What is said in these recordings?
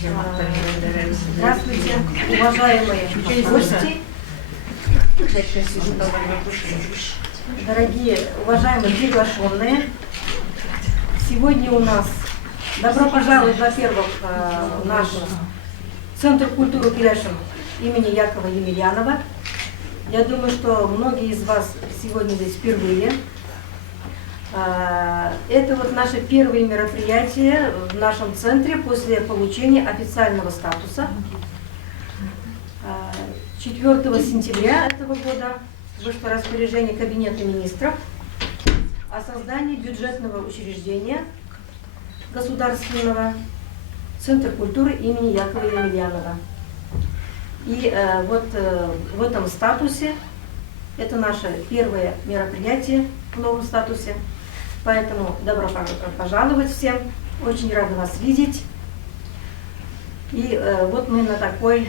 Здравствуйте, уважаемые гости, дорогие, уважаемые приглашенные. Сегодня у нас добро пожаловать, во-первых, в наш Центр культуры Киряшин имени Якова Емельянова. Я думаю, что многие из вас сегодня здесь впервые. Это вот наше первое мероприятие в нашем центре после получения официального статуса. 4 сентября этого года вышло распоряжение Кабинета министров о создании бюджетного учреждения государственного Центра культуры имени Якова Емельянова. И вот в этом статусе, это наше первое мероприятие в новом статусе. Поэтому добро пожаловать всем. Очень рада вас видеть. И вот мы на такой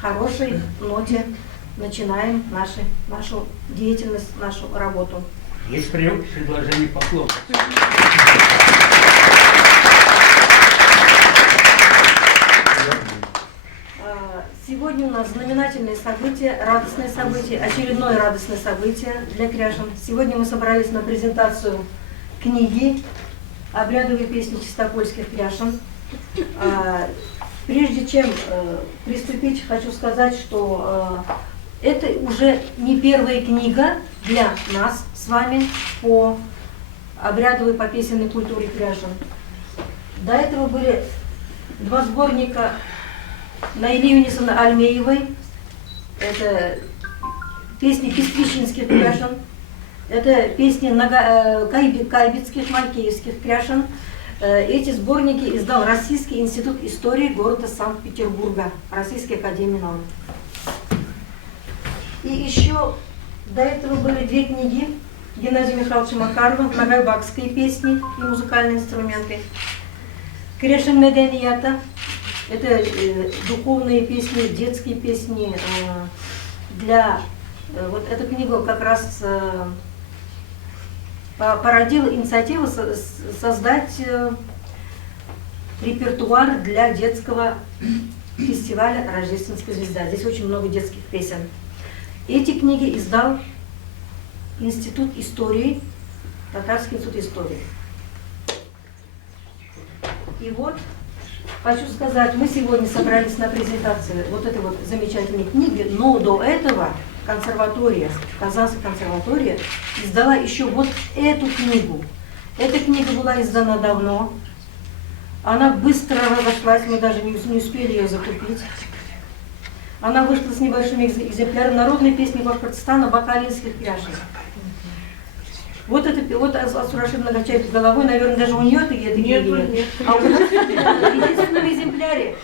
хорошей ноте начинаем нашу деятельность, нашу работу. Есть предложение похлопать. Сегодня у нас знаменательные события, радостные события, очередное радостное событие для Киряшин. Сегодня мы собрались на презентацию книги «Обрядовые песни чистопольских Киряшин». Прежде чем приступить, хочу сказать, что это уже не первая книга для нас с вами по обрядовой, по песенной культуре Киряшин. До этого были два сборника Наили Юнисовны Альмеевой, это песни пестрищенских Киряшин, это песни кайбицких, малькеевских Киряшин. Эти сборники издал Российский институт истории города Санкт-Петербурга, Российской академии наук. И еще до этого были две книги Геннадия Михайловича Макарова «Нагайбакские песни и музыкальные инструменты», Киряшин Меденията. Это духовные песни, детские песни. Вот эта книга как раз породила инициативу создать репертуар для детского фестиваля «Рождественская звезда». Здесь очень много детских песен. Эти книги издал Институт истории, Татарский институт истории. И вот хочу сказать, мы сегодня собрались на презентацию вот этой вот замечательной книги, но до этого консерватория, Казанская консерватория издала еще вот эту книгу. Эта книга была издана давно, она быстро разошлась, мы даже не успели ее закупить. Она вышла с небольшими экземплярами «Народные песни Башкортостана Бакалинских Киряшин». Вот это вот Асураши многочаев головой, наверное, даже у нее этой книги нет. А у нас в единственном экземпляре.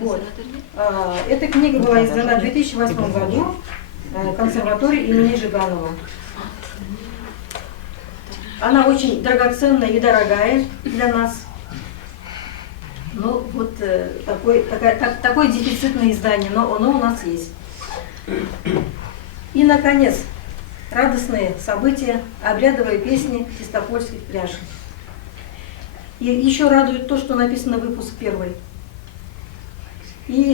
Вот. Эта книга была издана в 2008 году консерватории имени Жиганова. Она очень драгоценная и дорогая для нас. Ну, вот такое дефицитное издание, но оно у нас есть. И, наконец, радостные события, обрядовые песни чистопольских Киряшин. И еще радует то, что написано выпуск 1. И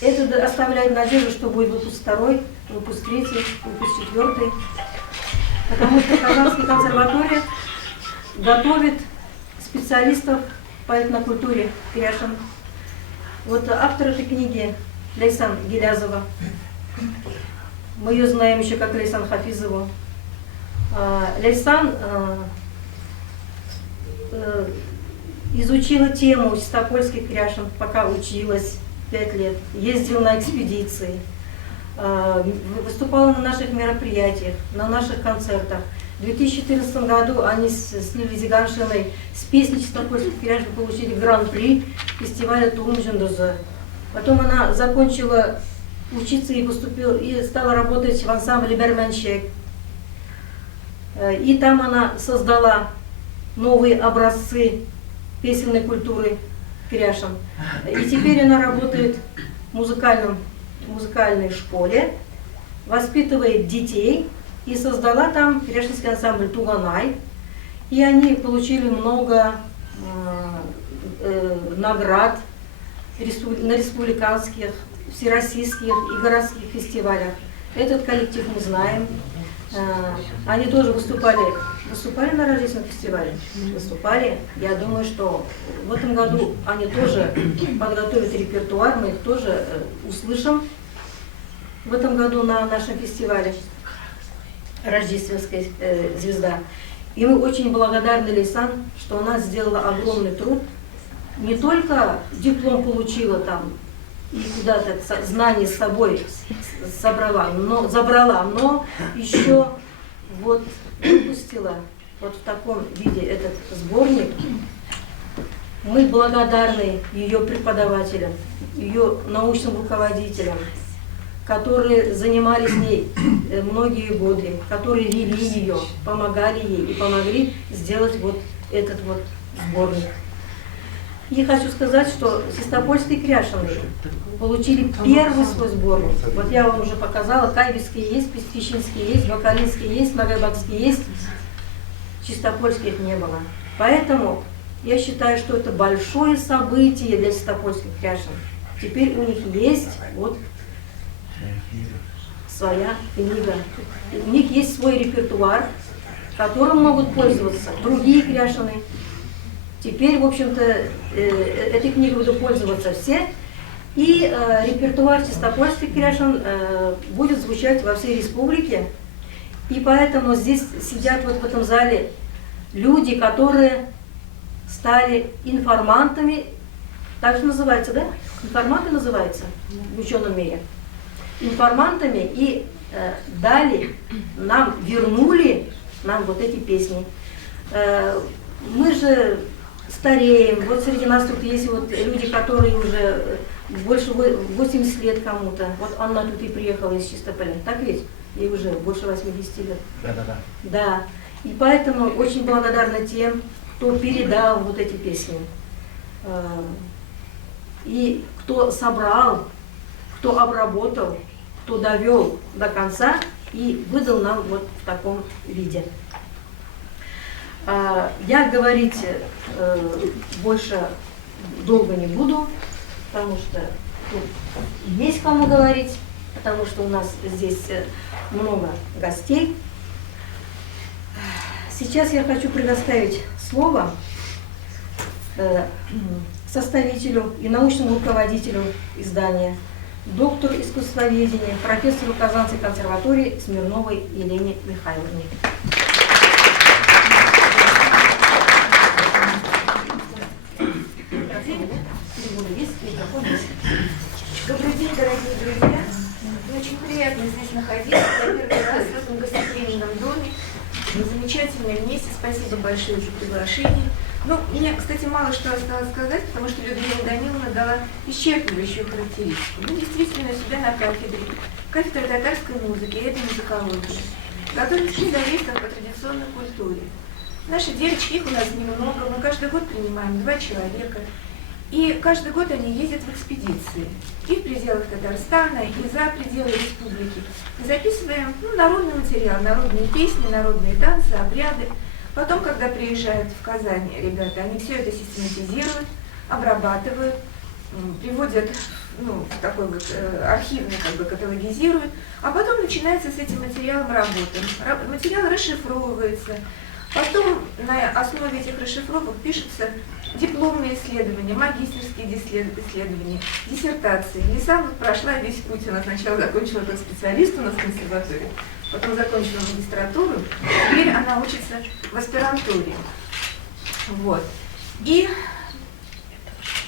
это оставляет надежду, что будет выпуск 2, выпуск 3, выпуск 4. Потому что Казанская консерватория готовит специалистов по этнокультуре Киряшин. Вот автор этой книги Лейсан Гилязова. Мы ее знаем еще как Лейсан Хафизову. Лейсан изучила тему чистопольских Киряшин, пока училась 5 лет, ездила на экспедиции, выступала на наших мероприятиях, на наших концертах. В 2014 году они с Лилией Зиганшиной с песней чистопольских Киряшин получили гран-при фестиваля Тулум-Жендузы. Потом она закончила учиться и стала работать в ансамбле «Берменщик». И там она создала новые образцы песенной культуры Киряшин. И теперь она работает в музыкальной школе, воспитывает детей и создала там киряшинский ансамбль «Туганай». И они получили много наград на республиканских, всероссийских и городских фестивалях. Этот коллектив мы знаем. Они тоже выступали на рождественном фестивале? Выступали. Я думаю, что в этом году они тоже подготовят репертуар, мы их тоже услышим в этом году на нашем фестивале «Рождественская звезда». И мы очень благодарны Лейсан, что она сделала огромный труд. Не только диплом получила там и куда-то знания с собой забрала, но еще вот выпустила вот в таком виде этот сборник. Мы благодарны ее преподавателям, ее научным руководителям, которые занимались с ней многие годы, которые вели ее, помогали ей и помогли сделать вот этот вот сборник. И хочу сказать, что Сестопольские кряшины получили первый свой сборник. Вот я вам уже показала, кайбисские есть, пестищинские есть, бакалинские есть, магайбакские есть, чистопольских не было. Поэтому я считаю, что это большое событие для Сестопольских кряшин. Теперь у них есть вот своя книга. У них есть свой репертуар, которым могут пользоваться другие кряшины. Теперь, в общем-то, этой книгой будут пользоваться все. И репертуар Чистопольских кряшин будет звучать во всей республике. И поэтому здесь сидят вот в этом зале люди, которые стали информантами. Так же называется, да? Информанты называется в ученом мире. Информантами и дали нам, вернули нам вот эти песни. Мы же стареем. Вот среди нас тут есть вот люди, которые уже больше 80 лет кому-то. Вот Анна тут и приехала из Чистополя. Так ведь? Ей уже больше 80 лет. Да. Да. И поэтому очень благодарна тем, кто передал вот эти песни. И кто собрал, кто обработал, кто довел до конца и выдал нам вот в таком виде. Я говорить больше долго не буду, потому что тут есть кому говорить, потому что у нас здесь много гостей. Сейчас я хочу предоставить слово составителю и научному руководителю издания, доктору искусствоведения, профессору Казанской консерватории Смирновой Елене Михайловне. Добрый день, дорогие друзья. Мне очень приятно здесь находиться. Я первый раз в этом гостеприимном доме. Замечательное месте. Спасибо большое за приглашение. Ну, мне, кстати, мало что осталось сказать, потому что Людмила Даниловна дала исчерпывающую характеристику. Мы действительно у себя на кафедре татарской музыки и этномузыкологии. Готовим специалистов по традиционной культуре. Наши девочки, их у нас немного, мы каждый год принимаем 2 человека. И каждый год они ездят в экспедиции и в пределах Татарстана, и за пределы республики. И записываем народный материал, народные песни, народные танцы, обряды. Потом, когда приезжают в Казань ребята, они все это систематизируют, обрабатывают, приводят в такой вот архивный, каталогизируют, а потом начинается с этим материалом работа. Материал расшифровывается. Потом на основе этих расшифровок пишутся дипломные исследования, магистерские исследования, диссертации. Лейсан прошла весь путь. Она сначала закончила как специалист у нас в консерватории, потом закончила магистратуру, теперь она учится в аспирантуре. Вот. И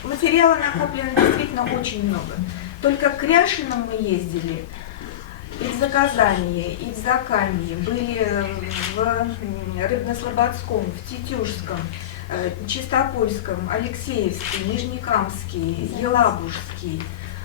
материала накоплено действительно очень много. Только к Кряшинам мы ездили и в Заказание, и в Закамье, были в Рыбно-Слободском, в Тетюшском, Чистопольском, Алексеевский, Нижнекамский, Елабужский,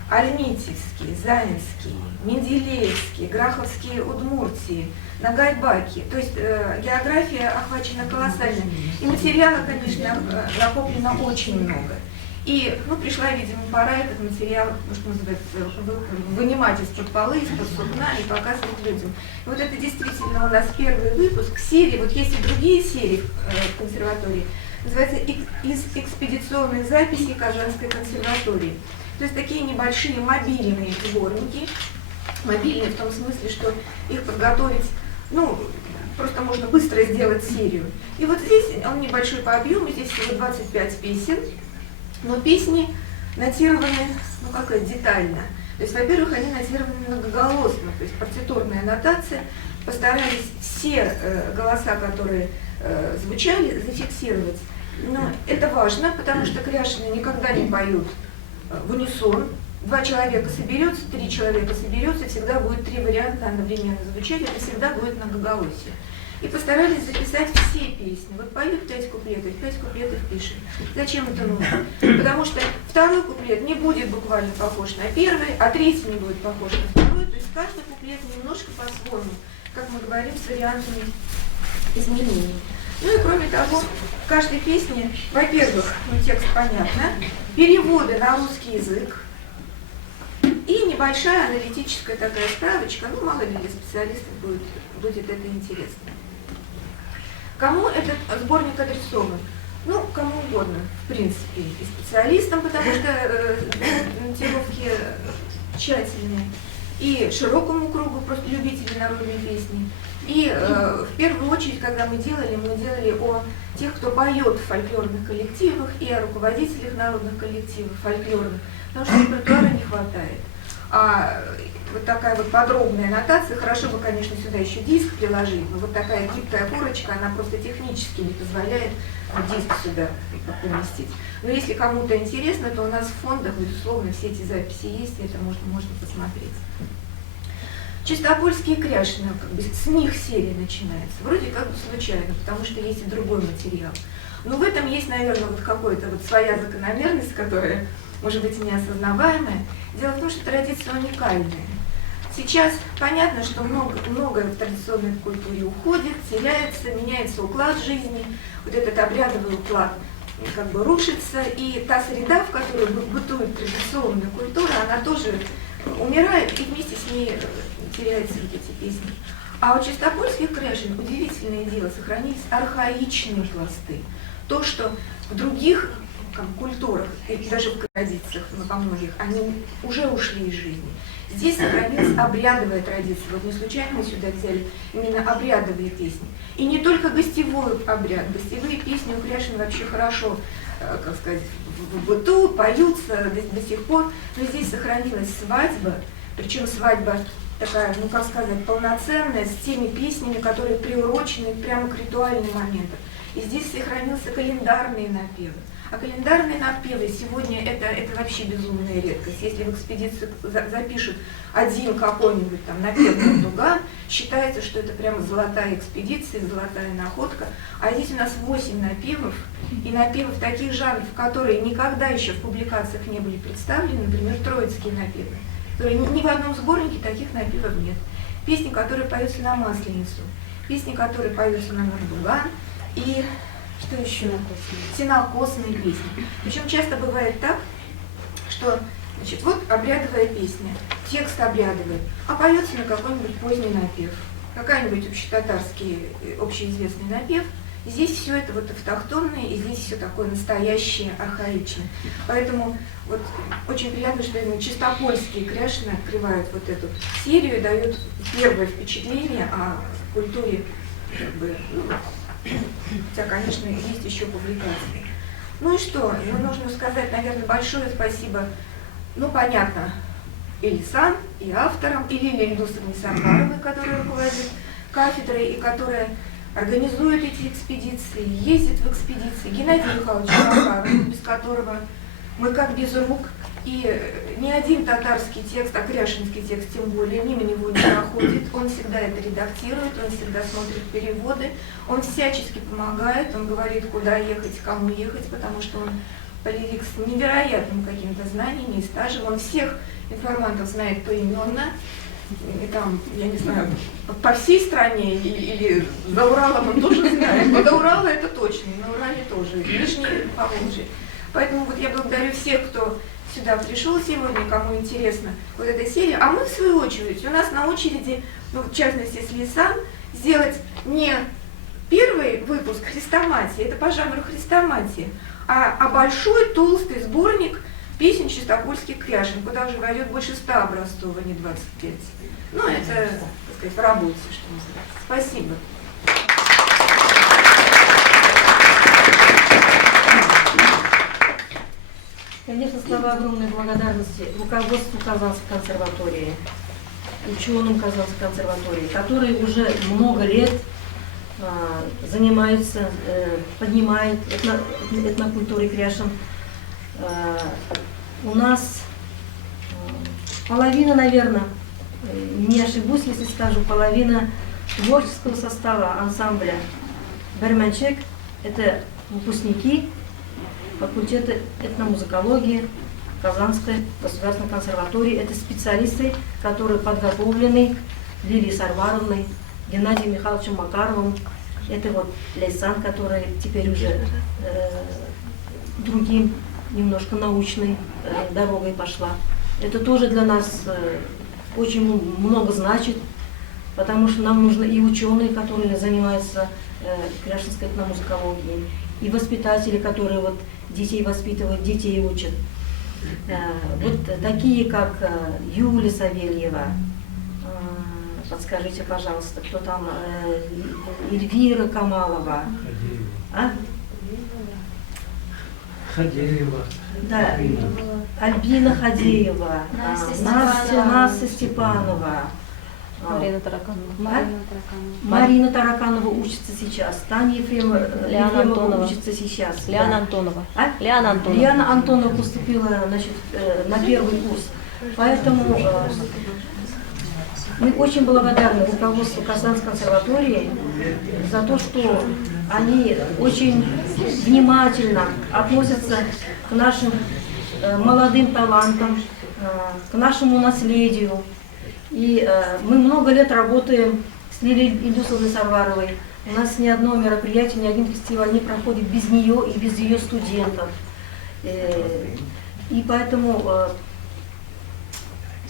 Альметьевский, Занинский, Менделеевский, Граховские Удмуртии, Нагайбаки. То есть география охвачена колоссально. И материала, конечно, накоплено очень много. И пришла, видимо, пора этот материал, что называется, вынимать из-под полы, из-под сукна и показывать людям. И вот это действительно у нас первый выпуск серии. Вот есть и другие серии в консерватории, называется «Из экспедиционных записей Казанской консерватории». То есть такие небольшие мобильные сборники, мобильные в том смысле, что их подготовить, ну, просто можно быстро сделать серию. И вот здесь он небольшой по объему, здесь всего 25 песен, но песни нотированы, ну, как это, детально. То есть, во-первых, они нотированы многоголосно, то есть партитурная нотация. Постарались все голоса, которые звучали, зафиксировать. Но это важно, потому что кряшины никогда не поют в унисон. 2 человека соберется, 3 человека соберется, всегда будет 3 варианта одновременно звучать, это всегда будет многоголосие. И постарались записать все песни. Вот поют 5 куплетов пишем. Зачем это нужно? Потому что второй куплет не будет буквально похож на первый, а третий не будет похож на второй. То есть каждый куплет немножко по-своему, как мы говорим, с вариантами изменений. Ну и кроме того, в каждой песне, во-первых, ну, текст понятно, переводы на русский язык и небольшая аналитическая такая справочка, ну мало ли для специалистов будет это интересно. Кому этот сборник адресован? Ну, кому угодно, в принципе, и специалистам, потому что нотировки тщательные, и широкому кругу просто любителей народной песни. И в первую очередь, когда мы делали о тех, кто поет в фольклорных коллективах, и о руководителях народных коллективов фольклорных, потому что репертуара не хватает. А вот такая вот подробная аннотация, хорошо бы, конечно, сюда еще диск приложить, но вот такая гибкая корочка, она просто технически не позволяет диск сюда поместить. Но если кому-то интересно, то у нас в фондах, безусловно, все эти записи есть, и это можно посмотреть. Чистопольские кряшины, как бы с них серия начинается, вроде как бы случайно, потому что есть и другой материал. Но в этом есть, наверное, вот какая-то вот своя закономерность, которая, может быть, и неосознаваемая. Дело в том, что традиция уникальная. Сейчас понятно, что многое в традиционной культуре уходит, теряется, меняется уклад жизни, вот этот обрядовый уклад как бы рушится, и та среда, в которой бытует традиционная культура, она тоже умирает, и вместе с ней теряются вот эти песни. А у чистопольских кряшин удивительное дело, сохранились архаичные пласты. То, что в других культурах, и даже в традициях, во многих, они уже ушли из жизни. Здесь сохранилась обрядовая традиция. Вот не случайно мы сюда взяли именно обрядовые песни. И не только гостевой обряд. Гостевые песни у кряшин вообще хорошо, как сказать, в быту, поются до сих пор. Но здесь сохранилась свадьба, причем свадьба такая, ну как сказать, полноценная, с теми песнями, которые приурочены прямо к ритуальным моментам. И здесь сохранился календарные напевы. А календарные напевы сегодня это вообще безумная редкость. Если в экспедицию запишут один какой-нибудь там напев Дуга, считается, что это прямо золотая экспедиция, золотая находка. А здесь у нас 8 напевов, и напевов таких жанров, которые никогда еще в публикациях не были представлены, например, троицкие напевы. Ни в одном сборнике таких напевов нет. Песни, которые поются на Масленицу, песни, которые поются на Нурдуган, и что еще? Сенокосные песни. Причем часто бывает так, что, значит, вот обрядовая песня, текст обрядовый, а поется на какой-нибудь поздний напев, какая-нибудь общетатарский, общеизвестный напев. И здесь все это вот автохтонное, и здесь все такое настоящее, архаичное. Поэтому вот очень приятно, что именно чистопольские кряшины открывают вот эту серию и дают первое впечатление о культуре, как бы, ну, хотя, конечно, есть еще публикации. Ну и что? Нужно сказать, наверное, большое спасибо, ну, понятно, и Лисан, и авторам, и Лилии Ильдусовне Сармаровой, которая руководит кафедрой и которая организует эти экспедиции, ездит в экспедиции, Геннадию Михайловичу Макарову, без которого мы как без рук, и ни один татарский текст, а кряшинский текст тем более, мимо него не проходит, он всегда это редактирует, он всегда смотрит переводы, он всячески помогает, он говорит, куда ехать, кому ехать, потому что он полевик с невероятным какими-то знаниями и стажем, он всех информантов знает поименно, и там, я не знаю, по всей стране или за Уралом он тоже знает. Но до Урала это точно, и на Урале тоже, Нижний Поволжье. Поэтому вот я благодарю всех, кто сюда пришел сегодня, кому интересна вот эта серия. А мы, в свою очередь, у нас на очереди, ну, в частности, с Лисан, сделать не первый выпуск хрестоматии, это по жанру хрестоматии, а большой толстый сборник песен чистопольских кряжен, куда уже войдет больше 100 образцов, а не 25. Ну, это, так сказать, в работе, что называется. Спасибо. Конечно, слова огромной благодарности руководству Казанской консерватории, ученым Казанской консерватории, которые уже много лет занимаются, поднимают этнокультуру кряжен. У нас половина, наверное, не ошибусь, если скажу, половина творческого состава ансамбля «Берменчик» – это выпускники факультета этномузыкологии Казанской государственной консерватории. Это специалисты, которые подготовлены Лилией Сарваровной, Геннадием Михайловичем Макаровым. Это вот Лейсан, который теперь уже другим, немножко научной дорогой пошла. Это тоже для нас очень много значит, потому что нам нужны и ученые, которые занимаются кряженской этномузыкологией, и воспитатели, которые вот детей воспитывают, детей учат. Вот такие, как Юлия Савельева, подскажите, пожалуйста, кто там, Эльвира Камалова, Хадеева. Да, Альбина Хадеева, Настя Степанова, Марина Тараканова учится сейчас, Таня Ефремова учится сейчас. Лиана Антонова. Лиана Антонова поступила, значит, на первый курс. Поэтому мы очень благодарны руководству Казанской консерватории за то, что они очень внимательно относятся к нашим молодым талантам, к нашему наследию. И мы много лет работаем с Лилией Ильдусовной Сарваровой. У нас ни одно мероприятие, ни один фестиваль не проходит без нее и без ее студентов. И поэтому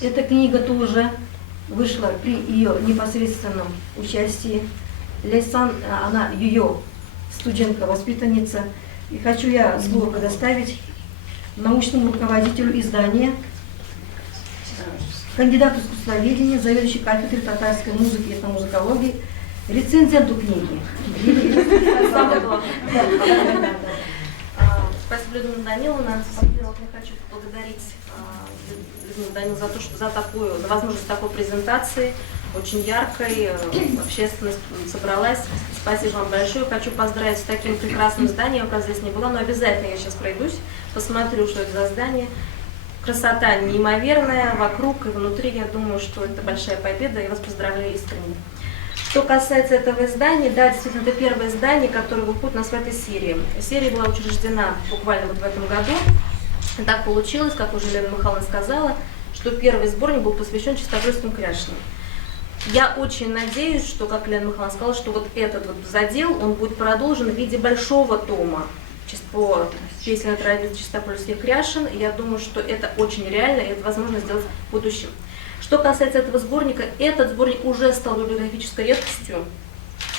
эта книга тоже вышла при ее непосредственном участии. Лейсан, она ее студентка, воспитанница. И хочу я слово предоставить научному руководителю издания, кандидату искусствоведения, заведующей кафедрой татарской музыки и этномузыкологии, рецензенту книги. Спасибо, Людмила Даниловна. Во-первых, я хочу поблагодарить Людмилу Даниловну за такую, за возможность такой презентации, очень яркой, общественность собралась. Спасибо вам большое. Хочу поздравить с таким прекрасным зданием, как здесь не было, но обязательно я сейчас пройдусь, посмотрю, что это за здание. Красота неимоверная вокруг и внутри, я думаю, что это большая победа, и вас поздравляю искренне. Что касается этого издания, да, действительно, это первое издание, которое выходит у нас в этой серии. Серия была учреждена буквально вот в этом году. И так получилось, как уже Лена Михайловна сказала, что первый сборник был посвящен чистопольским кряженам. Я очень надеюсь, что, как Лена Михайловна сказала, что вот этот вот задел, он будет продолжен в виде большого тома по песенной традиции чистопольских кряжен. Я думаю, что это очень реально, и это возможно сделать в будущем. Что касается этого сборника, этот сборник уже стал библиографической редкостью,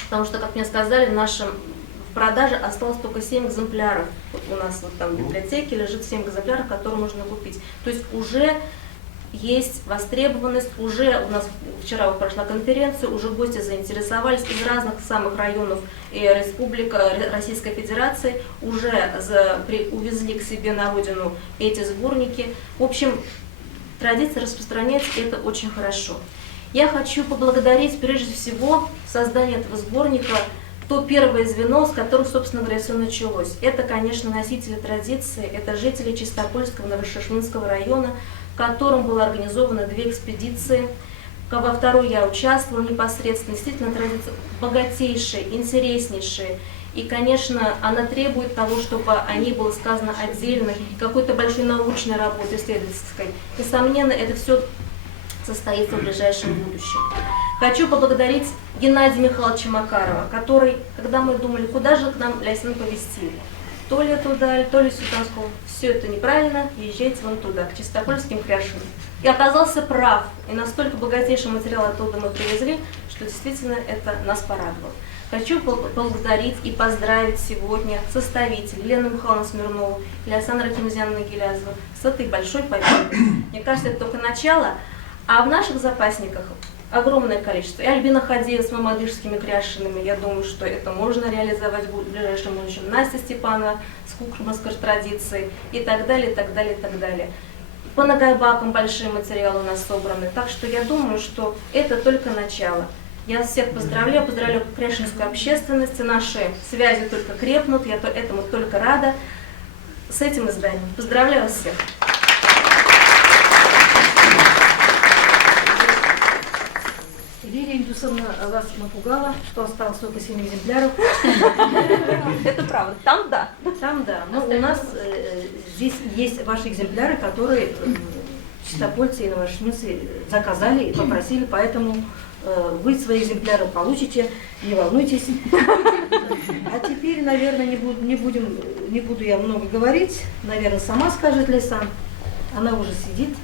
потому что, как мне сказали, в продаже осталось только 7 экземпляров. Вот у нас вот там в библиотеке лежит 7 экземпляров, которые можно купить. То есть уже есть востребованность, уже у нас вчера вот прошла конференция, уже гости заинтересовались из разных самых районов республика, Российской Федерации, уже увезли к себе на родину эти сборники. В общем, традиция распространяется, и это очень хорошо. Я хочу поблагодарить прежде всего создание этого сборника, то первое звено, с которым, собственно говоря, все началось. Это, конечно, носители традиции, это жители Чистопольского, Новошишминского района, в котором было организовано 2 экспедиции. Во второй я участвовала непосредственно. Действительно, традиция богатейшая, интереснейшая. И, конечно, она требует того, чтобы о ней было сказано отдельно, какой-то большой научной работы, исследовательской. Несомненно, это все состоится в ближайшем будущем. Хочу поблагодарить Геннадия Михайловича Макарова, который, когда мы думали, куда же к нам Лейсан повезти, то ли туда, то ли сюда, он сказал, все это неправильно, езжайте вон туда, к чистопольским кряженам. И оказался прав, и настолько богатейший материал оттуда мы привезли, что действительно это нас порадовало. Хочу поблагодарить и поздравить сегодня составителей Елену Михайловну Смирнову и Александру Тимузяновну Гилязову с этой большой победой. Мне кажется, это только начало, а в наших запасниках огромное количество. И Альбина Хадеева с мамадышскими кряшинами, я думаю, что это можно реализовать в ближайшем будущем. Настя Степанова с кукрманской традицией и так далее, и так далее, и так далее. По Нагайбакам большие материалы у нас собраны, так что я думаю, что это только начало. Я всех поздравляю кряшинскую общественность, наши связи только крепнут, я этому только рада с этим изданием. Поздравляю всех! Лилия Индусовна вас напугала, что осталось только 7 экземпляров. Это правда, там да. Там да, но у нас здесь есть ваши экземпляры, которые чистопольцы и новошмыцы заказали и попросили, поэтому вы свои экземпляры получите, не волнуйтесь. А теперь, наверное, не буду я много говорить, наверное, сама скажет Лейсан. Она уже сидит,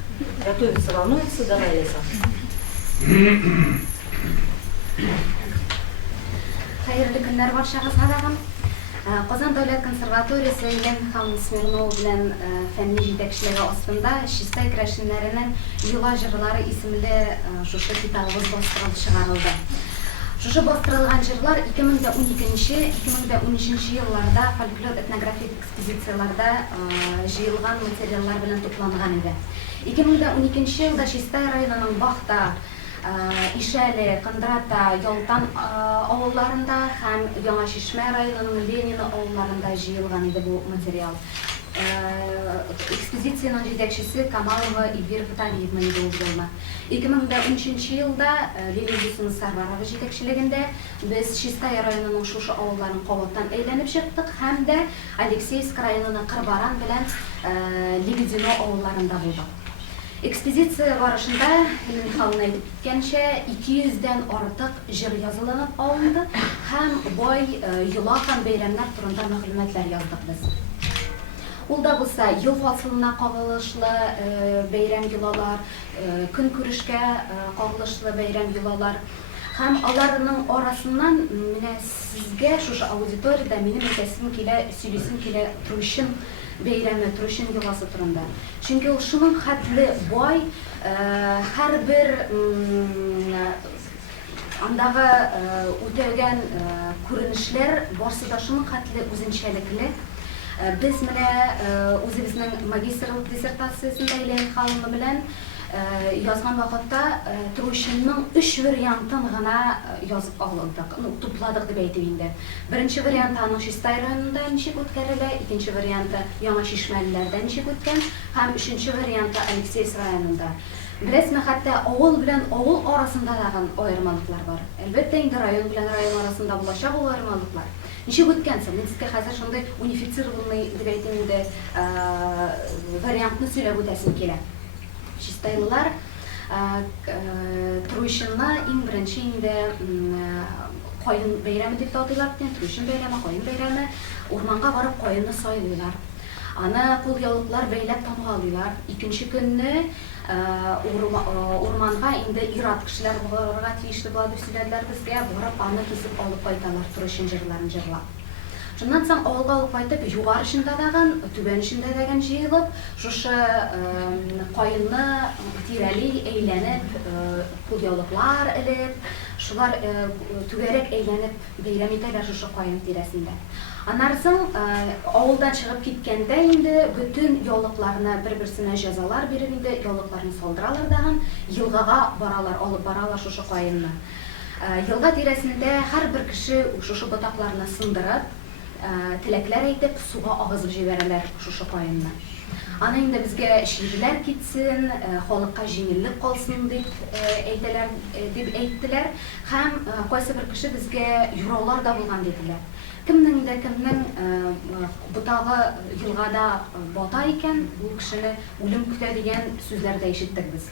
готовится, волнуется. Давай, Лейсан. Xayrli kunlar barchag'izga tag'in. Qozon davlat konservatoriyasi Елена Михайловна Смирнова bilan fənni yetakchiligi ostida Shistay krashinlarining Yo'la jırları ismli şuşu kitabımız çıkarıldı. Şuşu bastırılgan jırlar 2012-2013 yıllarda folklor etnografik ekspozitsiyalarda jıyılgan materiallar bilan toplangan edi. 2012 yılda Shistay rayonunun Baxta, İşəli, Qındrata, Yoltan avullarında hem Yana Şişmə rayonunun Lenina avullarında jıyılgan idi bu material. Ekspozitsiyanın yetakçisi Kamalova İlbir Vitalyevna idi o yılda. 2013 yılda Lenin Yusuf Sarvarova yetakçiliginde biz Shistay rayonunun şuşu avullarını qavatdan eylenip çıktık hem de Alekseysk rayonunun Qırbaran bilen Lebedino avullarında bulduk. Ekspozitsiya barışında Елена Михайловна aytgancha 200'den artıq jır yazılanıp alındı. Hem boy yıla hem beyramlar turunda məlumatlar yazdık biz. Ulda bulsa yıl fasılına qağılışlı beyram yılalar, gün kuruşka qağılışlı beyram yılalar. Hem alarının arasından sizge şu auditoriyada benim ötesim kile, sülisim kile Truşin beyremi, Truşin yılası turunda. Çünkü şunun hatlı boy her bir andağı ötegen görünüşler varsa da şunun hatlı uzunçelikli. Biz özümüzün magistrlik dissertasiyasında Елена Михайловна bilen yazgan vakitte Truşin'nin 3 variantını gana yazıp alındık, topladık deb aytayım. Birinci variantı Shistay rayonunda nişik ötkerildi, ikinci variantı Yana Şişməlilərdə nişik ötken, hem üçüncü variantı Alekseysk rayonunda. Biləsmi, hatta avul bilen avul arasında da ayırmalıklar var. Elbette indi rayon bilen rayon arasında bulaşaq o ayırmalıklar. Nişik ötkensin, ben sizge hazır şunday unifitsirованный deb aytayım variantını söylep ötesim kele. Shistaylılar Truşin'na en birinci indi qoyun beyremi deb atıyorlar. Truşin beyremi, qoyun beyremi. Ormanga barıp qoyunni soyluyorlar. Ana kul yoluklar beylep tamğalıyorlar. İkinci günü ormanga indi irat kişiler barıga tiyişli buladı söylediler bizge. Barıp anı kesip alıp qaytalar Truşin jırlarını jırlap. Şundan soň awulga alıp qaytyp, ýugary şynda dagan, tüben şynda dagan jyýylyp, şuşa qoyunny tireli eýlenip, pul ýoluklar elip, şular tügerek eýlenip beýram etýärler şuşa qoyun tiresinde. Anarsyň awuldan çygyp gitkende indi bütün ýoluklaryna bir-birsine jazalar berip indi ýoluklaryny soldyralar dagan, ýylgaga baralar, alyp baralar şuşa qoyunny. Ýylga tiresinde her bir kişi şuşa botaklaryny syndyryp tilekler aytip suğa ağızıp jibererler şuşa qoyunny. Ana indi bizge şiirler gitsin, halykka jеңillik qalsın dep aytdiler. Hem qayсы bir kişi bizge ýuraglar da bolgan dediler. Kimning butağı ýylgada bota eken, bu kişini ölüm küte diyen sözlerde eşittik biz.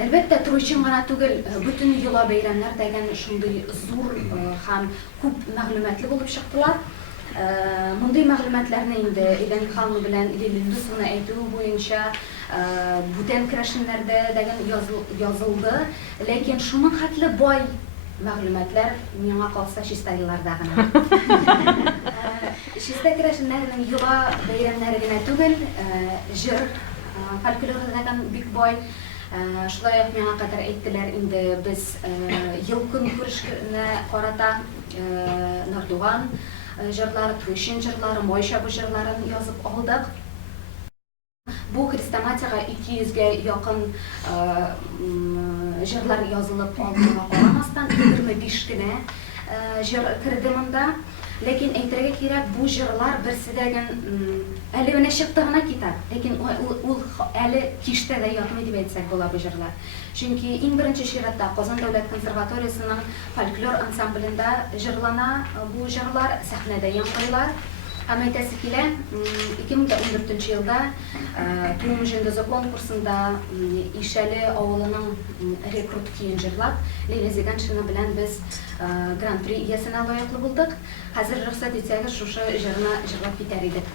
Elbette Truşin gana tugel bütün yıla beyramlar degen şunday zor hem köp maglumatly bolup çykdylar. Munday maglumatlarni indi Елена Михайловна bilen Lenin Yusuf'un aytygy boýunça buten krashinlerde degen yazıldı. Lekin şunun hatly boy мәгълүматлар миңа калса чиста елларда гына. Чиста керәшеннәрнең юга бәйрәмнәре генә түгел, җыр, фольклордан бик бай. Шулай ук миңа кадәр әйттеләр инде без ел көн күрешкәнә карата Нардуган җырлары, Трущин җырлары, Мойша җырларын язып алдык. Bu хрестоматияга 200-гә якын җырлар язылып алганга карамастан 25 генә җыр кирде монда. Ләкин әйтергә кирәк, бу җырлар берседәген әле менә чыкты гына китап. Ләкин ул әле киштә дә ятмый дип әйтсәк була бу җырлар. Чөнки иң беренче чиратта Казан дәүләт консерваториясының фольклор ансамблендә җырлана бу җырлар, сәхнәдә яңгырлар. Һәм әйтәсе килә, 2014 елда Туым җендәзе конкурсында Ишәле авылының рекрут киен җырлап, Левезиган шуны белән біз гран-при иясенә лаеклы булдык. Хәзер рөхсәт итсәгез, шушы җырны җырлап китәр идек.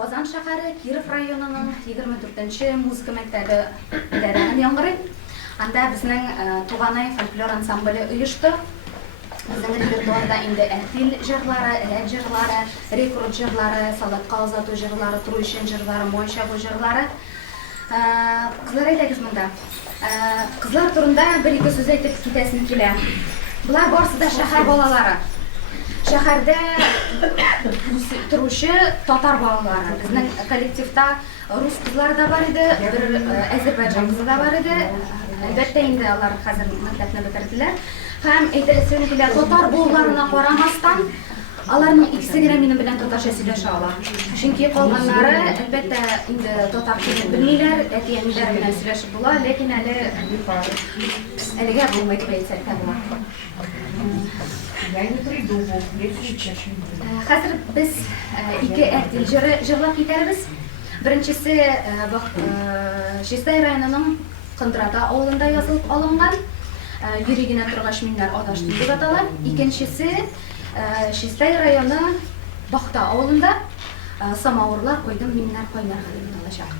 Казан шәһәре Киров районының 24-нче музыка мәктәбе дәрәһен яңгырый. Анда безнең Туганай фольклор ансамбле оешты. Безнең репертуарда инде әтил җырлары, әләт җырлары, рекрут җырлары, солдатка озату җырлары, Трущин җырлары, Мойша җырлары. Кызлар әйтегез монда. Кызлар турында бер-ике сүз әйтеп китәсем килә. Булар барысы да шәһәр балалары. Шәһәрдә торучы татар балалары. Безнең коллективта рус кызлары да бар иде, бер Азәрбайҗан кызы да бар иде. Әлбәттә инде алар хәзер мәктәпне бетерделәр. Һәм әйтәсем килә, татар балаларына карамастан, Аларның икесе генә минем белән татарча сөйләшә ала. Чөнки калганнары әлбәттә инде татар телен белмиләр, әти-әниләр белән сөйләшеп була, ләкин әлегә булмый дип әйтсәк тә була. Я не приду, если Хәзер без ике әртил җырлап китәрбез. Беренчесе Чистай районының Кындрата авылында язылып алынган. Йөри генә торгач миннәр адаштым дип атала. Икенчесе Чистай районы Бахта авылында самавырлар койдым миннәр кайнар дип аталачак.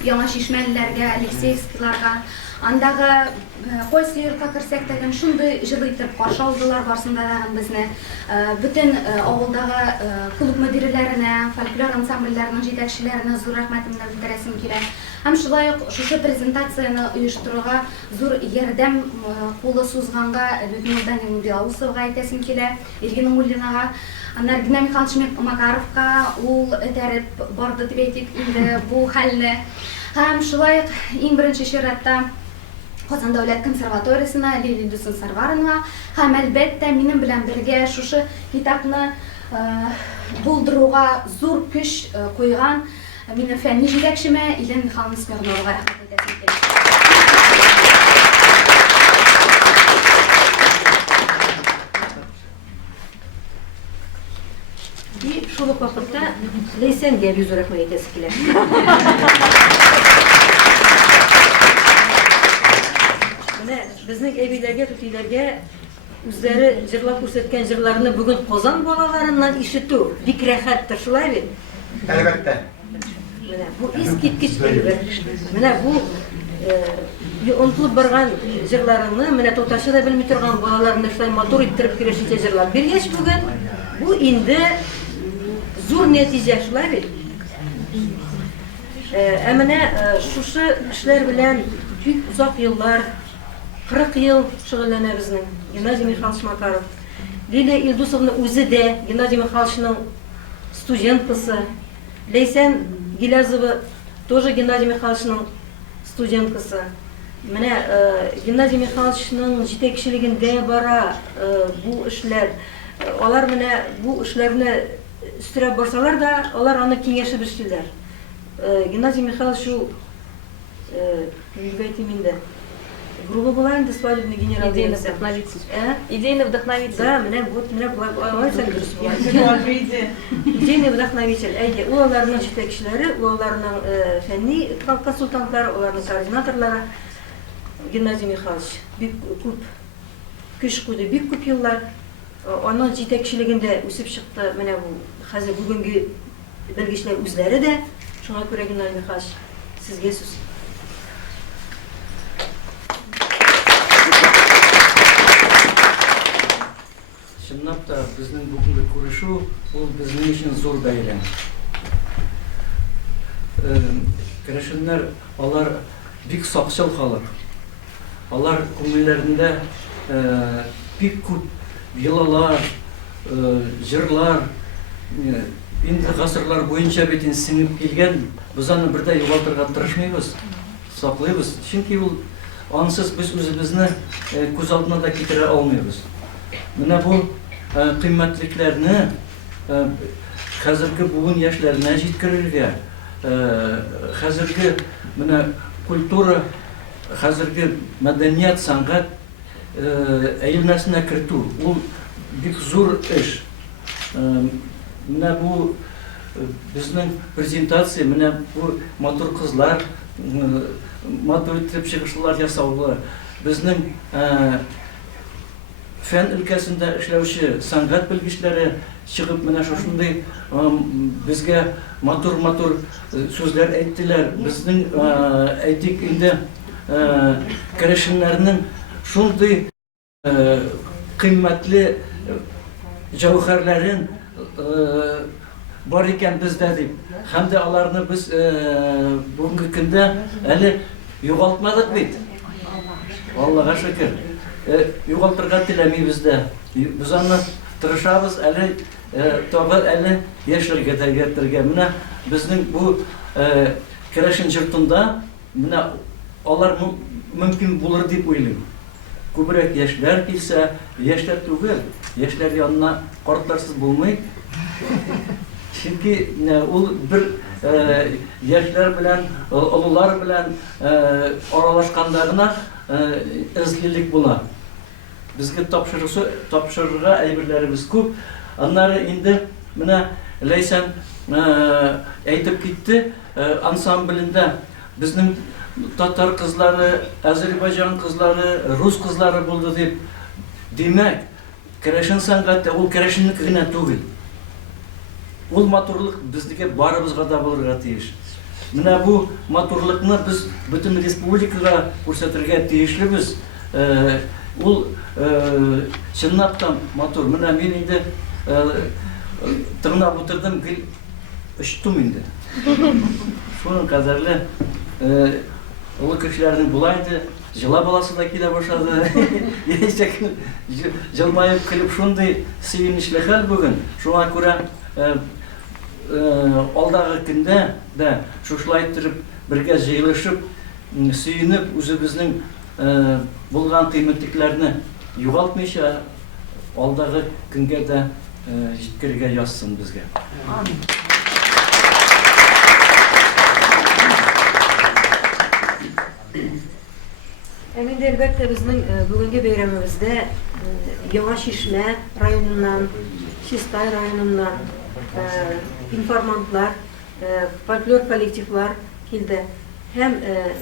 Яңа Шишмәлеләргә, Алексеевскиларга, андагы Койсыйырка керсәк тәген шундый җылы итеп каршы алдылар барсында да безне. Бүтән авылдагы клуб мөдирләренә, фольклор ансамбльләренең җитәкчеләренә зур рәхмәтемне белдерәсем килә. Һәм шулай ук шушы презентацияны оештыруга зур ярдәм кулы сузганга Людмила Белоусовага әйтәсем килә, Иргина Муллинага, Аннар Геннадий Михайлович Макаровка ул этәреп барды дип әйтик инде бу хәлне. Һәм шулай ук иң беренче чиратта Казан Дәүләт консерваториясына Лили Дусын Сарварова һәм әлбәттә минем белән бергә шушы китапны булдыруга зур көч куйган минем фәнни җитәкчемә Илен Михайловна Смирновага рәхмәт әйтәм. И шул ук вакытта Ләйсәнгә бик зур рәхмәт әйтәсе килә. Менә безнең әбиләргә, түтиләргә үзләре җырлап күрсәткән җырларны бүген Казан балаларыннан ишетү бик рәхәттер, шулай бит? Әлбәттә. Менә бу искиткеч бер. Менә бу онытылып барган җырларны менә тоташы да белми торган балаларны шулай матур иттереп килешенчә җырлап биргәч бүген бу инде зур нәтиҗә, шулай бит? Менә шушы эшләр белән бик узак еллар, 40 ел шөгыльләнә безнең Геннадий Михайлович Макаров. Лилия Илдусовна үзе дә Геннадий Михайловичның студенткасы. Ләйсән Гилязова тоже Геннадий Михайловичның студенткасы. Менә Геннадий Михайловичның җитәкчелегендә бара бу эшләр. Алар менә бу эшләрне үстерә барсалар да, алар аны киңәшеп эшлиләр. Геннадий Михайлович грубо была инде свадебный генерал. Идейный вдохновитель. Идейный вдохновитель. Да, менә вот менә идейный вдохновитель. Әйде, ул аларның җитәкчеләре, ул аларның фәнни консультантлары, аларның координаторлары. Геннадий Михайлович бик күп көч куйды, бик күп еллар. Аның җитәкчелегендә үсеп чыкты. Менә бу хәзер бүгенге белгечләр үзләре дә. Шуңа күрә Геннадий Михайлович, сезгә сүз. Чынлап та безнең бүгенге күрешү ул безнең өчен зур бәйрәм. Керәшеннәр алар бик сакчыл халык. Алар күңелләрендә бик күп йолалар, җырлар, инде гасырлар буенча бит сеңеп килгән, без аны бердә югалтырга тырышмыйбыз, саклыйбыз. Чөнки ул ансыз без үзебезне күз алдына да китерә алмыйбыз. Менә бу кыйммәтлекләрне хәзерге буын яшьләренә җиткерергә, хәзерге менә культура, хәзерге мәдәният, сәнгать әйләнәсенә кертү, ул бик зур эш. Менә бу безнең презентация, менә бу матур кызлар, матур итеп чыгышлар ясаулы, безнең фән өлкәсендә эшләүче сәнгать белгечләре чыгып менә шушындый безгә матур сүзләр әйттеләр. Безнең әйтик инде керәшеннәрнең шундый кыйммәтле җәүһәрләрен бар икән бездә дип. Һәм дә аларны без бүгенге көндә әле югалтмадык бит. Аллага шөкер. Югалтырга теләмибез дә. Без аны тырышабыз, әле табы әле яшьләргә тәрбиятергә. Менә безнең бу керәшен җыртында менә алар мөмкин булыр дип уйлыйм. Күбрәк яшьләр килсә, яшьләр түгел, яшьләр янына картларсыз булмый. Чөнки ул бер яшьләр белән, олылар белән аралашканда гына изгелек була. Безгә тапшырырга әйберләребез күп. Аннары инде менә Ләйсән әйтеп китте, ансамблендә безнең татар кызлары, Азербайҗан кызлары, рус кызлары булды дип. Димәк, керәшен сәнгатьтә ул керәшеннек генә түгел. Ул матурлык безнеке барыбызга да булырга тиеш. Менә бу матурлыкны без бөтен республикага күрсәтергә тиешлебез. Ул чынлап та матур. Менә мин инде тыңлап утырдым, гел очтым инде. Шуның кадәрле улы кешеләрнең була инде, җыла баласы да килә башлады. Яшәк җылмаеп килеп шундый сөенечле хәл бүген. Шуңа күрә алдагы көндә дә шушылай итеп бергә җыелышып, сөенеп үзебезнең булган кыйммәтлекләрне югалтмыйча алдагы көнгә дә җиткерергә язсын безгә. Әминде әлбәттә безнең бүгенге бәйрәмебездә Яңа Шишмә районыннан, Чистай районыннан информантлар, фольклор коллективлар килде. Һәм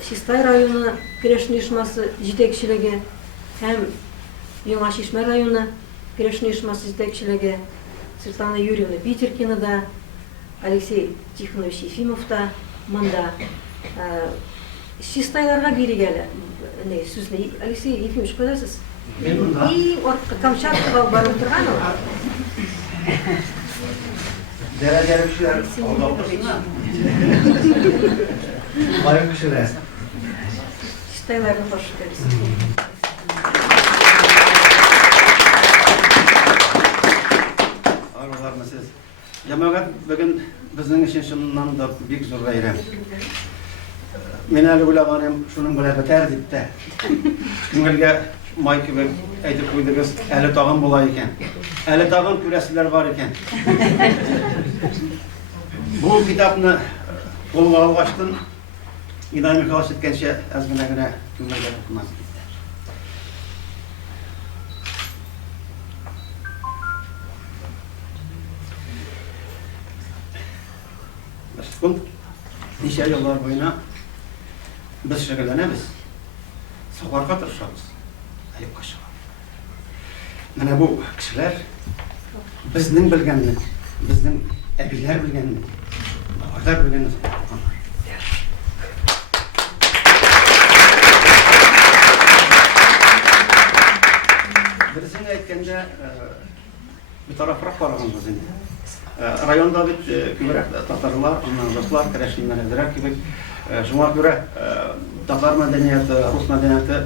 Чистай районы көрәш оешмасы җитәкчелеге, һәм Яңа Шишмә районы көрәш оешмасы җитәкчелеге Светлана Юрьевна Питеркина да, Алексей Тихонович Ефимов та монда. Чистайларга бирик әле. Сүзне Алексей Ефимович куйдасыз? И Камчаткага барып торган ул. Дәрәҗәле кешеләр алда торсыннар. Лайык кешеләр. Чистайларны хош күрәсез. Аруларны сез. Җәмәгать бүген безнең өчен чыннан да бик зур бәйрәм. Мен әле уйлаганым шуның белән бетәр дип тә. Күңелгә май кебек әйтеп куйдыгыз, әле тагын була икән. Әле тагын күрәселәр бар икән. Бу китапны кулга алгаштан Геннадий Михайлович әйткәнчә аз гына күңелгә тотынасы китте. Башкун ничә еллар буена biz şəkillənəmiz, sağlarqa tırışamız, ayıb qaşıqamız. Mənə bu kişilər bizning bilgənlik, bizning əbilər bilgənlik, ağlar bilgənlik sağlarqanlar. Birisini əyitkəndə bir tarafıraq barağımız indi. Rayonda bir kübərək tatarlar, ondan dostlar, kərəşinlər ədirək gibi Шуңа күрә татар мәдәнияте, рус мәдәнияте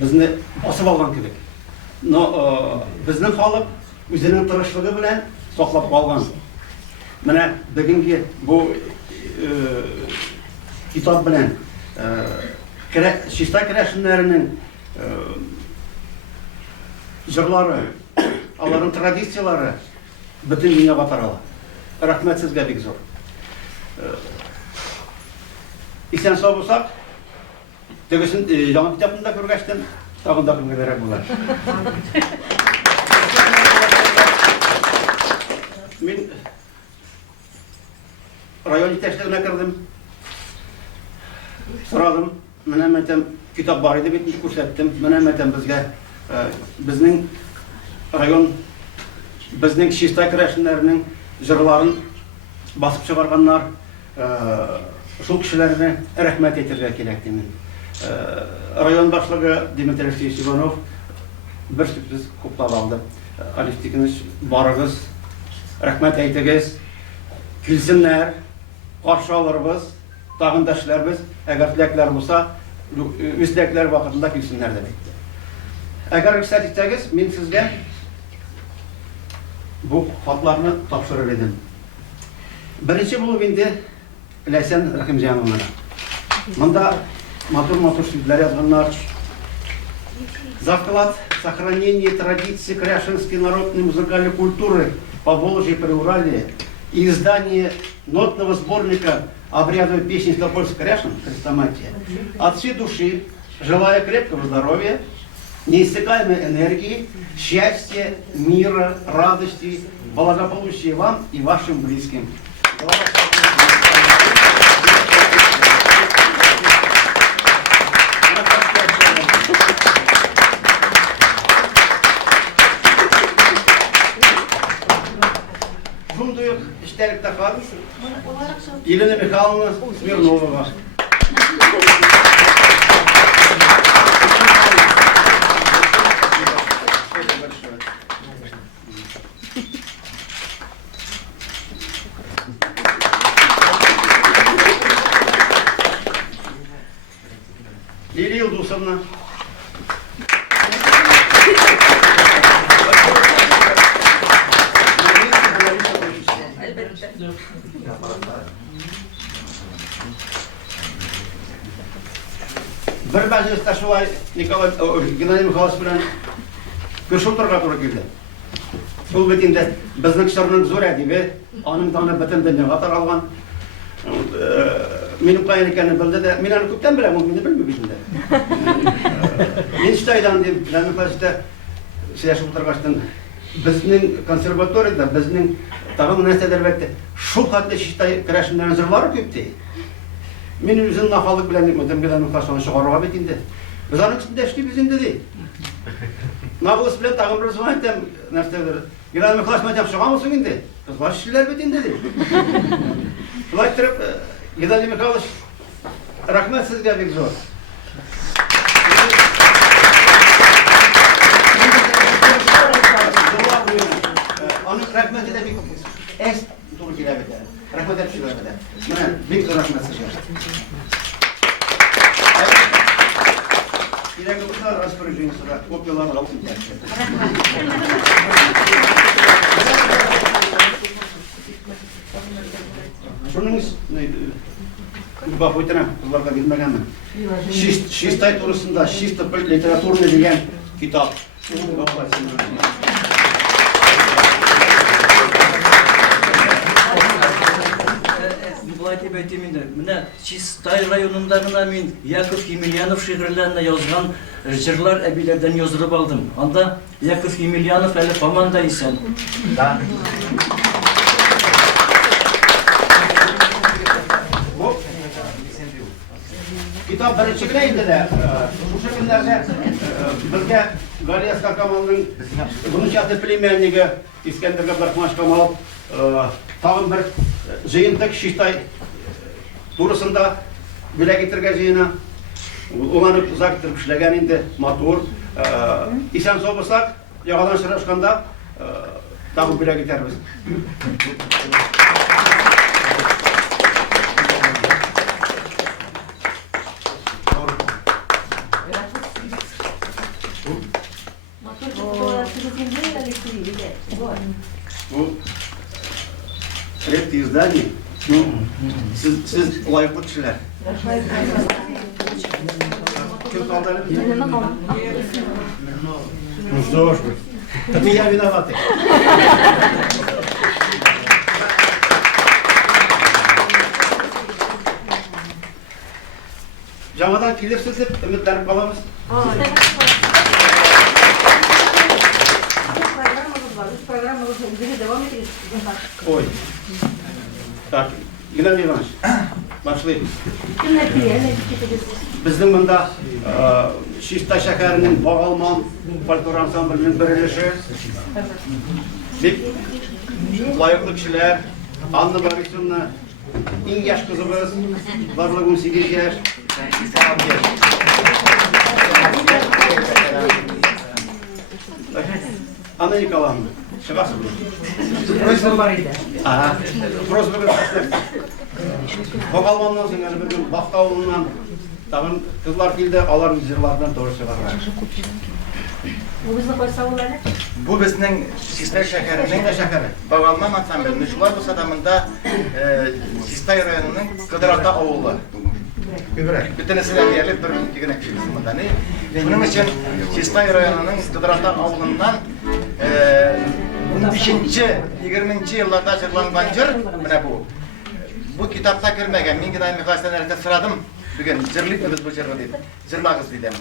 безне басып алган кебек. Но безнең халык үзенең тырышлыгы белән саклап калган. Менә бүгенге бу китап белән Чистай керәшеннәренең җырлары, аларның традициялары бөтен дөньяга тарала. Рәхмәт сезгә бик зур. İsen sağ bulsak, tөгесен яңа китапында күргәчтән тагын да күңеллерәк булар. Мин район итәшлегенә кердем. Сорадым, менә мәтәм китап бар иде бит, күрсәттем. Менә мәтәм безгә безнең район, безнең Чистай керәшеннәренең җырларын басып чыгарганнар. Шул кешеләрне рәхмәт әйтергә кирәк димен. Район башлыгы Дмитрий Алексеевич Иванов бер сүз хуплап алды. Алексей Тихонович, барыгыз, рәхмәт әйтегез. Килсеннәр, каршы алырбыз, тагын да эшләрбез. Әгәр теләкләр булса, үз теләкләр вакытында килсеннәр дип әйтте. Әгәр рөхсәт итсәгез, мин сезгә бу хатларны тапшырыр идем. Беренче булып инде Ләйсән Рахимҗановна. Монда матур-матур сүзләр язганнар. За вклад в сохранение традиций кряшинской народной музыкальной культуры Поволжья и Приуралья и издание нотного сборника обрядовой песни Ставропольской Кряшин «Хрестоматия». От всей души желаю крепкого здоровья, неиссякаемой энергии, счастья, мира, радости, благополучия вам и вашим близким. Шундый эштәлек тахат Елена Михайловна Смирнова. Лилия Илдусовна. bir mecliste şulay Gennadiy Mikhailovich bilen görüşüp oturga to'g'ri keldi. Ул бит инде безнең кешеләрнең зур әдибе, аның таны бөтен дөньяга таралган. Минем каян икәнне белде дә, мин аны күптән беләм, ул мине белми бит инде. Мин штайдан дип, Ләмәкләштә сөйләшеп утыргачтан, безнең консерваториядә, безнең тагын нәрсәдер бәйтте, шул хәтле шиштай керәшеннән җырлар күпте. Мин үзем нахалык белән димәдем, белән фашаны чыгарырга бит инде. Без аның өстендә эшлибез инде ди. Nağılız bile takım bir zaman ettim, nerede Gennadiy Mikhailovich madem çıkamazsın indi, kızlar şişler bitin dedi. Kulak tırıp Gennadiy Mikhailovich, rahmet sizge bir zor. Onun rahmeti de bir es doğru kilabede, rahmet hep şilabede. Bana bir rahmet sizge. İleride bu kadar raspörücüyün sıra kopyalarını altın gerçekten. Şununuz neydi? Bak o tane kızlarga bilmegen mi? Şistay turusunda Şista literatürüne diyen kitap. Булай дип әйтим инде. Менә Чистай районында гына мин Яков Емельянов шигырьләренә язган җырлар әбиләрдән яздырып алдым. Анда Яков Емельянов әле команда исән. Kitap birinci güneydi de, bu şekillerde bizge Galiya Kamal'ın bunun şahsı plemiyenliği İskender Abdurrahman Kamal tağın bir jıyıntık Şiştay turusunda bile getirgeceğine olanıp uzak getirip işlegen indi motor. İsen soğusak, yağadan şıraşkanda tağın bile getiririz. Bu hep izdani. Siz layıklı kişiler. Kim kaldı? Mustafa. Niye vinavatı? Camadan gelirsiniz hep ümitlenip kalamız. Ой. Так, Геннадий Иванович, başlayalım. Bizning bunda Şişta şəhərinin Bağalman folklor ansamblinin birləşi deb layıqlı kişilər, Anna Borisovna, eng yaş qızımız, barlığı 18 yaş, Anna Nikolayevna, çıqasın mı? Просьба бар иде. Aha, prosba bir başlayalım. Bağalmandan sonra bir gün Baxta avlundan tağın kızlar geldi, alar üzerlerden doğru çıkarlar. Bu bizni koysavular. Bu bizning Sistay şəhərinin Bağalman ansamblinin şulay bu sadamında Sistay rayonunun Qıdırata avulu. Bütünüsü de yerli bir iki kişi kısmında. Bunun için Sistay rayonunun Qıdırata avulundan 15-20 yıllarda jırlangan jır, bu. Bu kitapta girmegen, min Gennadiy Mikhailov'tan erkek sıradım. Bugün jırlayıp biz bu jırı deyip, jırlağız dedim.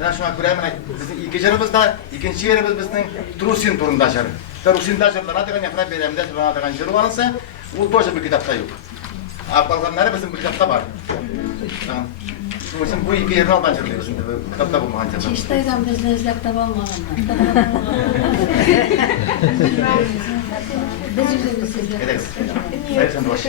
Ben şuna göre bizim ilk jırımız da, ikinci yerimiz bizim Trusin turunda jırı. Trusin'da jırlara diyen yakına beremde jırlara diyen jırı varsa, o da bu kitapta yok. Abbalganları bizim bu kitapta var. Bizim bu iki yerini aldan jırlıyoruz şimdi, bu kitapta bulmayan jırlar. Şiştay'dan bizni izlep tabi olmaganlar. Biz yüzümüz izlep. Ederiz. Sayın sen de baş.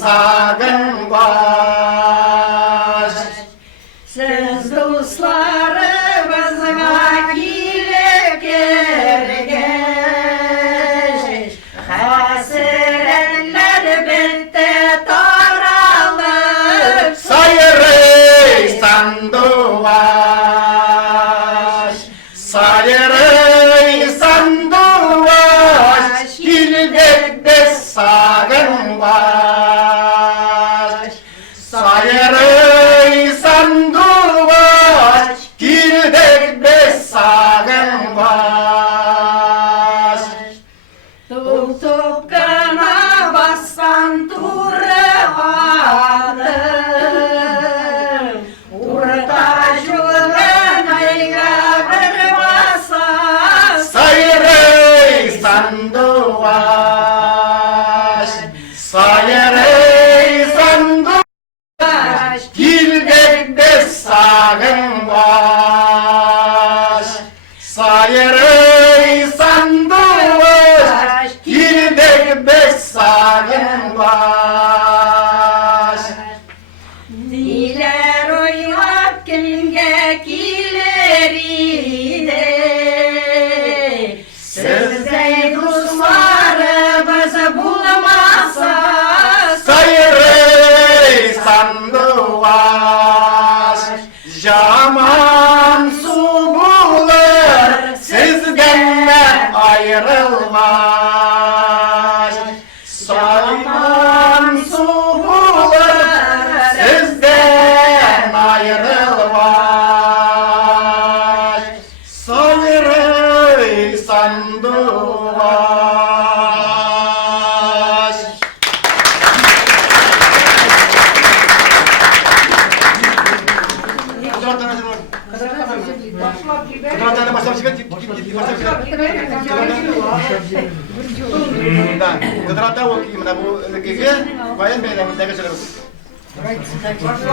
sağınbaş. Siz dostlarımızga kilip gelgeç, hasretler bitti taralıp, Sayırı sanduvaş, sayırı sanduvaş, gildik biz sağınbaş. Sayırı sanduvaş, gildik biz sağınbaş. tutup kana bassan turağadım, urta julan ayga bir basas. Sayırı sanduvaş, sayırı sanduvaş, gildik biz sağınbaş. Sayırı sanduvaş, gildik biz sağınbaş. Diler oylap kimge kiler idi, sizdey dostlarımız bulmasa. Sayırı sanduvaş, jaman su bulur, sizden ayrılmaz. Sayman su bulur, sizden ayrılmaz. Sayırı sanduvaş. Kıdratta okuyayım da bu gece bayan beylerimize geçelim. Başla.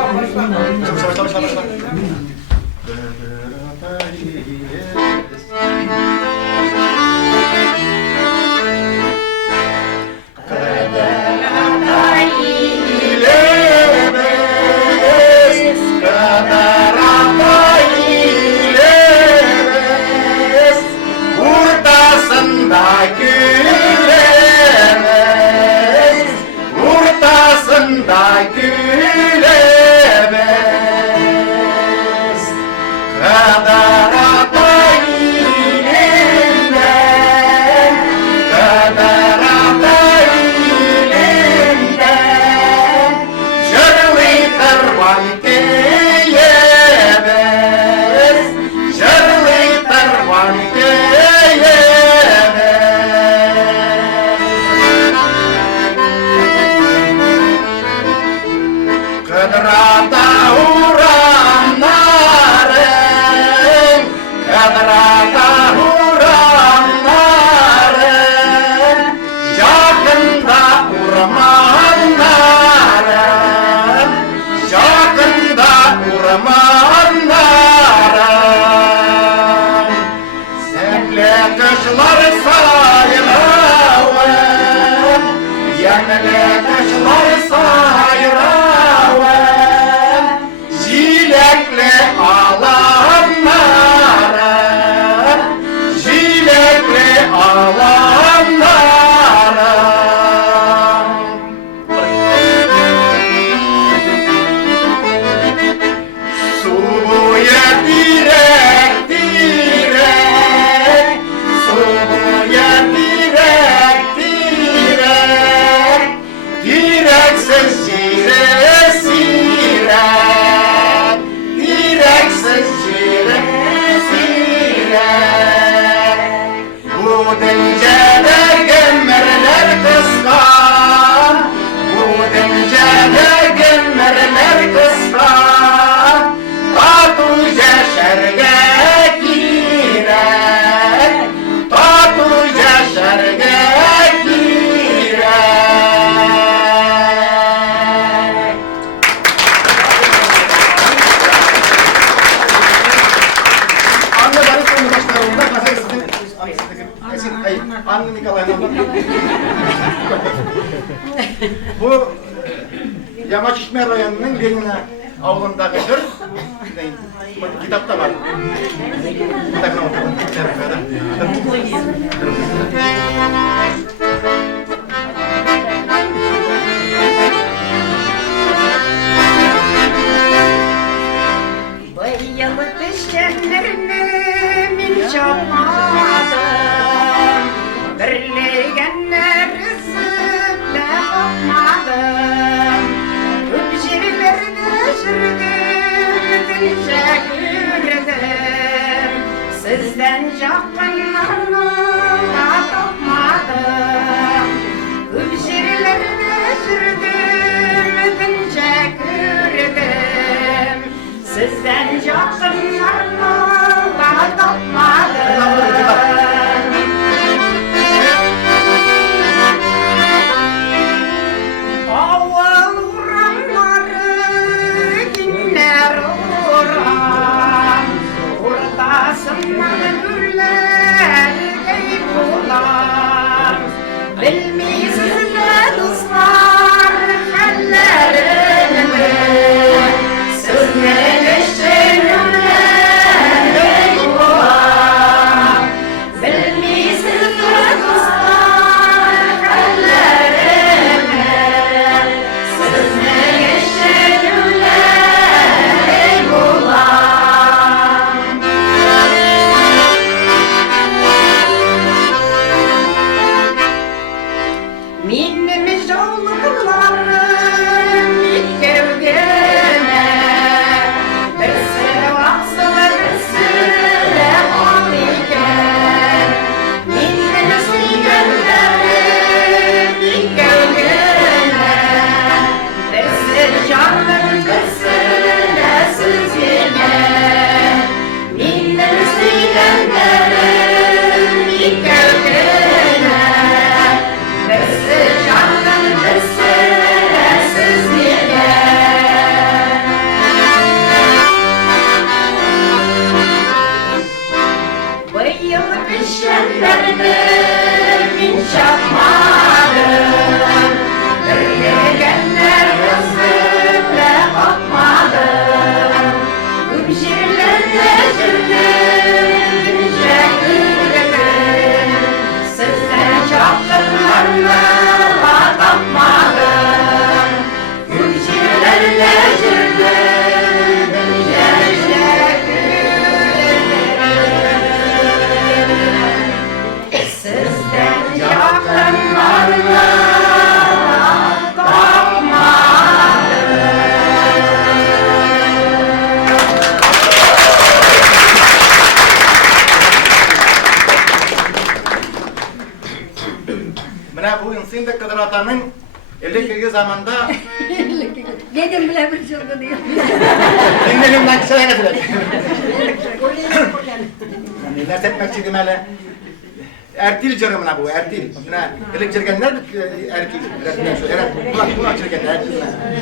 Kışlar sayravan, yanına kışlar sayravan. Yama Çeşme rayonunun Lenina avlundaki bir kitapta var. Takım okudum. Bayılı düşenlerini min çapmadım, birleyenler zıpla kopmadım. Hücrelerde sürdüm, teşekkürdüm. Sizden yakınlarını da topmadım. Hücrelerde sürdüm, teşekkürdüm. Sizden yakınlarını da topmadım. Oval uğramları günler uğram, ortasından gürler deyip uğram. Bilmezler dostlar hallerini, siz ne geçtiğinler deyip uğram. Bilmezler dostlar hallerini, siz ne geçtiğinler deyip uğram. Minimiz olduklarım ilk evgene, birisi vaksılı birisi de ol iken. Minimiz diyenlerim ilk evgene, birisi canlı birisi de siz yine. Minimiz diyenlerim ilk evgene, birisi canlı birisi de siz yine. Bayıl düşenlerini min çapmadım, birleyenler rızıkla kopmadım. Hücrelerde sürdüm, teşekkürdüm. Sizden çapkınlarla tapmadım. Hücrelerde sürdüm, teşekkürdüm. Sizden yakınlarla Bana bu insinde kadar atanın 50 zamanda Dedim bile bir çılgın diyor. dinlerimden kısa getirek. Ners etmek için demeli. Ertil jarımına bu, ertil. Buna elek jarganlar ertil. Evet, bu açırken ertil.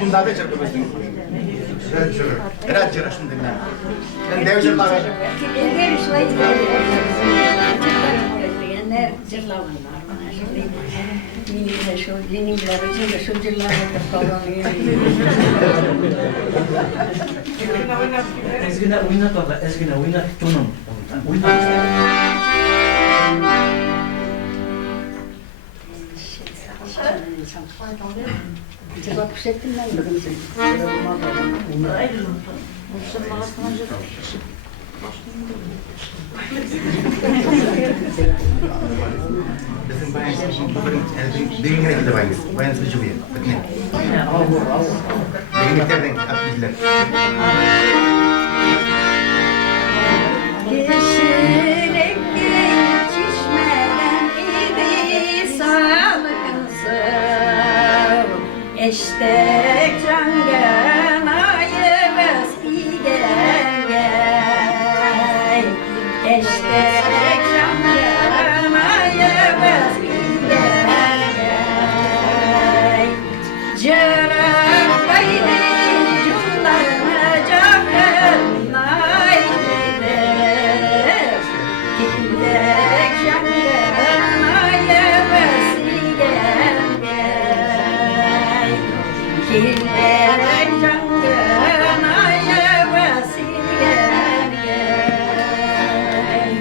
Bunda da jargı bizim. Evet, jarı şimdi buna. Ben dev jarlar. Elleri şuaydı. Diyenler cırlavanlar bana şimdi. Minimle şu dinimler içinde şu cırlavanlar falan. Ezgine oynat baba, ezgine oynat tonum. Oynat. Cevap kuşettim ben de. Bizim bayan dingine gidiyor bayan. Bayan sıcı bir. Bakın. Dingine terden aptiler. Geçerek çişmeden idi sağlıklısı. Eştek canganayı veskigengey. Eştek canganayı veskigengey. Cırık baydı cümlarına cakınay gider. Gidek canganayı veskigengey. Kimlerin cangına yevesilgen yey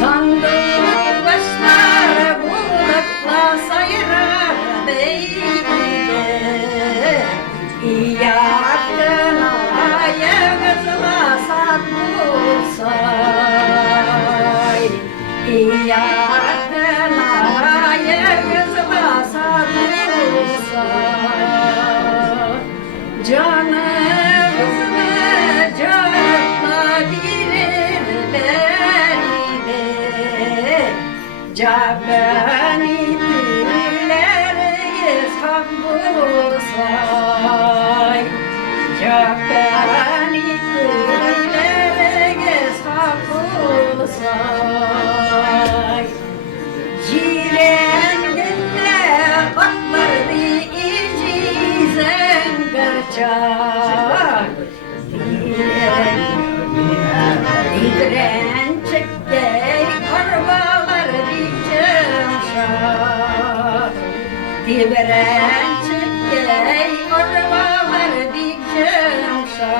Sandık başları bulakla sayıra beyde İyakına yağızla satılsay İyakına yağızla satılsay Canımızı canla girirler ile Cabani tüyleriz hak bulsay Cabani tüyleriz hak bulsay Jirenginde baklardı icizen kaçak Diren çekkey arbalar dikçemşak Diren çekkey arbalar dikçemşak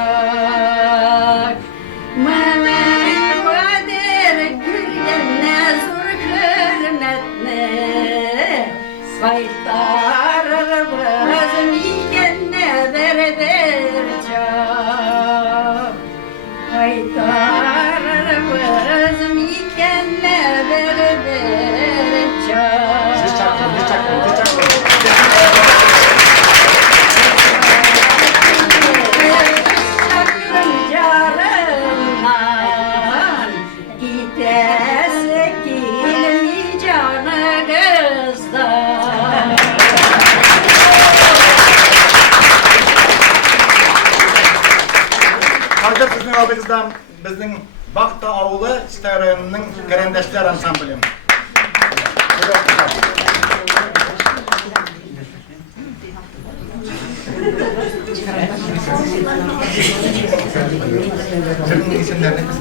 Memen vadir gülgenne zur hürmetne Saytar arabazım ikenne berberçak Saytar arabazım ikenne berberçak Siz çakın, siz çakın, siz çakın. Sakın canımdan gitese kilimi canı kızdan Hazır sizin aldığınızdan bizning Bakta Avulu Çitay rayonunun Karandaşlar ansambli. Sizin isimleriniz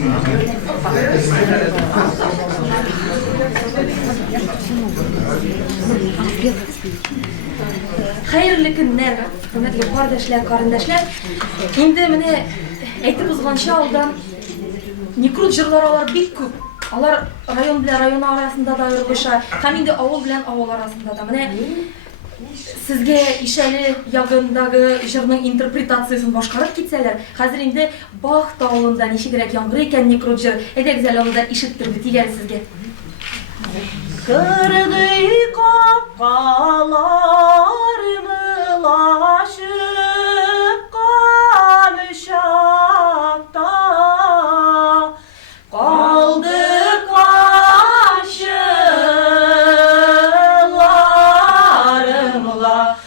Hayırlı günler, hürmetli kardeşler, kardeşler. Şimdi mene aytib uzgancha aldan Nikrut jırlar alar bek köp. Alar rayon bilen rayon arasında da yurguşa, hem indi avul bilen avul arasında da. Mene sizge işeli yagındagı jırның interpretatsiyaсын башкарып китсәләр, хәзер инде Бах тавылында ничегрәк яңгыр икән Никрут жыр. Әйдәгез әле аны да ишеттирде тигән сезгә. Kırdı kapkalarımı laşıp kavşakta Kaldı karşılarımla